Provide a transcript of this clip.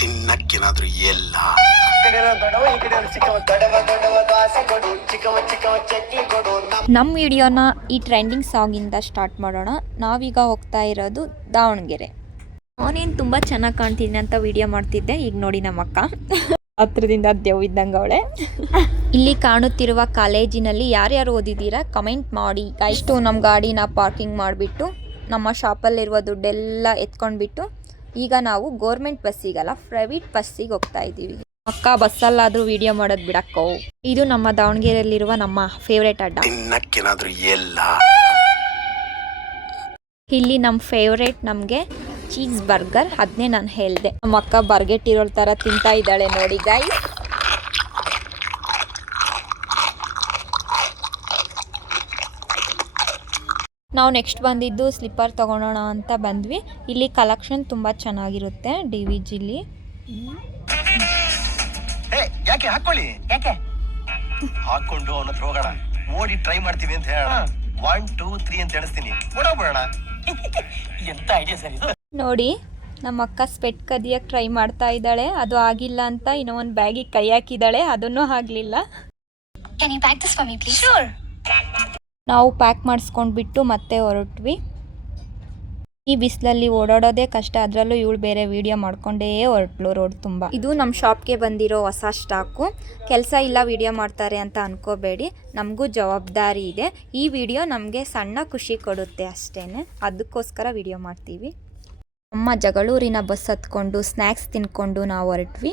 ತಿನ್ನಕ್ಕೇನಾದ್ರೂ ಎಲ್ಲ. ನಮ್ಮ ವಿಡಿಯೋನ ಈ ಟ್ರೆಂಡಿಂಗ್ ಸಾಂಗಿಂದ ಸ್ಟಾರ್ಟ್ ಮಾಡೋಣ. ನಾವೀಗ ಹೋಗ್ತಾ ಇರೋದು ದಾವಣಗೆರೆ. ನಾನೇನು ತುಂಬ ಚೆನ್ನಾಗಿ ಕಾಣ್ತೀನಿ ಅಂತ ವಿಡಿಯೋ ಮಾಡ್ತಿದ್ದೆ. ಈಗ ನೋಡಿ ನಮ್ಮ ಅಕ್ಕ. ಹತ್ರದಿಂದ ದೇವ್ ಇದ್ದಂಗೆ ಅವಳೆ. ಇಲ್ಲಿ ಕಾಣುತ್ತಿರುವ ಕಾಲೇಜಿನಲ್ಲಿ ಯಾರ್ಯಾರು ಓದಿದ್ದೀರಾ? ಕಮೆಂಟ್ ಮಾಡಿ. ಇಷ್ಟು ನಮ್ಮ ಗಾಡಿನ ಪಾರ್ಕಿಂಗ್ ಮಾಡಿಬಿಟ್ಟು ನಮ್ಮ ಶಾಪಲ್ಲಿರುವ ದುಡ್ಡೆಲ್ಲ ಎತ್ಕೊಂಡ್ಬಿಟ್ಟು ಈಗ ನಾವು ಗೋರ್ಮೆಂಟ್ ಬಸ್ಸಿಗಲ್ಲ ಪ್ರೈವೇಟ್ ಬಸ್ಸಿಗೆ ಹೋಗ್ತಾ ಇದ್ದೀವಿ. ಅಕ್ಕ ಬಸ್ಸಲ್ಲಾದರೂ ವಿಡಿಯೋ ಮಾಡೋದು ಬಿಡಕ್ಕೋ? ಇದು ನಮ್ಮ ದಾವಣಗೆರೆಯಲ್ಲಿರುವ ನಮ್ಮ ಫೇವ್ರೇಟ್ ಅಡ್ಡ. ಇಲ್ಲಿ ನಮ್ಮ ಫೇವ್ರೇಟ್ ನಮಗೆ ಚೀಸ್ ಬರ್ಗರ್ ಅದನ್ನೇ ನಾನು ಹೇಳಿದೆ. ನಮ್ಮ ಅಕ್ಕ ಬರ್ಗೆಟ್ ಇರೋ ಥರ ತಿಂತಾ ಇದ್ದಾಳೆ ನೋಡಿ ಗಾಯ್ ನಾವು ನೆಕ್ಸ್ಟ್ ಬಂದಿದ್ದು ಸ್ಲಿಪ್ಪರ್ ತೊಗೊಳೋಣ ಅಂತ ಬಂದ್ವಿ. ಇಲ್ಲಿ ಕಲೆಕ್ಷನ್ ತುಂಬ ಚೆನ್ನಾಗಿರುತ್ತೆ ಡಿ ವಿ ಜಿಲಿ ಯಾಕೆ ಹಾಕೊಳ್ಳಿ ಯಾಕೆ? ಹಾಕೊಂಡು ಅವನ ಹತ್ರ ಹೋಗೋಣ. ಓಡಿ ಟ್ರೈ ಮಾಡ್ತೀವಿ ಅಂತ ಹೇಳೋಣ. ಒನ್ ಟೂ ತ್ರೀ ಅಂತ ಹೇಳಿಸ್ತೀನಿ ಓಡೋಗ್ಬಿಡೋಣ. ಎಂತ ಐಡಿಯಾ ಸರ್ ಇದು? ನೋಡಿ ನಮ್ಮ ಅಕ್ಕ ಸ್ಪೆಟ್ ಕದಿಯಕ್ಕೆ ಟ್ರೈ ಮಾಡ್ತಾ ಇದ್ದಾಳೆ. ಅದು ಆಗಿಲ್ಲ ಅಂತ ಇನ್ನೂ ಒಂದು ಬ್ಯಾಗಿಗೆ ಕೈ ಹಾಕಿದ್ದಾಳೆ. ಅದನ್ನೂ ಆಗಲಿಲ್ಲ Can you pack this for me, please? Sure. ನಾವು ಪ್ಯಾಕ್ ಮಾಡಿಸ್ಕೊಂಡ್ಬಿಟ್ಟು ಮತ್ತೆ ಹೊರಟ್ವಿ. ಈ ಬಿಸಿಲಲ್ಲಿ ಓಡಾಡೋದೇ ಕಷ್ಟ. ಅದರಲ್ಲೂ ಇವಳು ಬೇರೆ ವಿಡಿಯೋ ಮಾಡ್ಕೊಂಡೇ ಹೊರಟ್ಲು ರೋಡ್ ತುಂಬ. ಇದು ನಮ್ಮ ಶಾಪ್ಗೆ ಬಂದಿರೋ ಹೊಸ ಸ್ಟಾಕು. ಕೆಲಸ ಇಲ್ಲ, ವಿಡಿಯೋ ಮಾಡ್ತಾರೆ ಅಂತ ಅನ್ಕೋಬೇಡಿ. ನಮಗೂ ಜವಾಬ್ದಾರಿ ಇದೆ. ಈ ವಿಡಿಯೋ ನಮಗೆ ಸಣ್ಣ ಖುಷಿ ಕೊಡುತ್ತೆ ಅಷ್ಟೇ ಅದಕ್ಕೋಸ್ಕರ ವಿಡಿಯೋ ಮಾಡ್ತೀವಿ. ಅಮ್ಮ ಜಗಳೂರಿನ ಬಸ್ ಹತ್ಕೊಂಡು ಸ್ನ್ಯಾಕ್ಸ್ ತಿನ್ಕೊಂಡು ನಾವು ಹೊರಟ್ವಿ.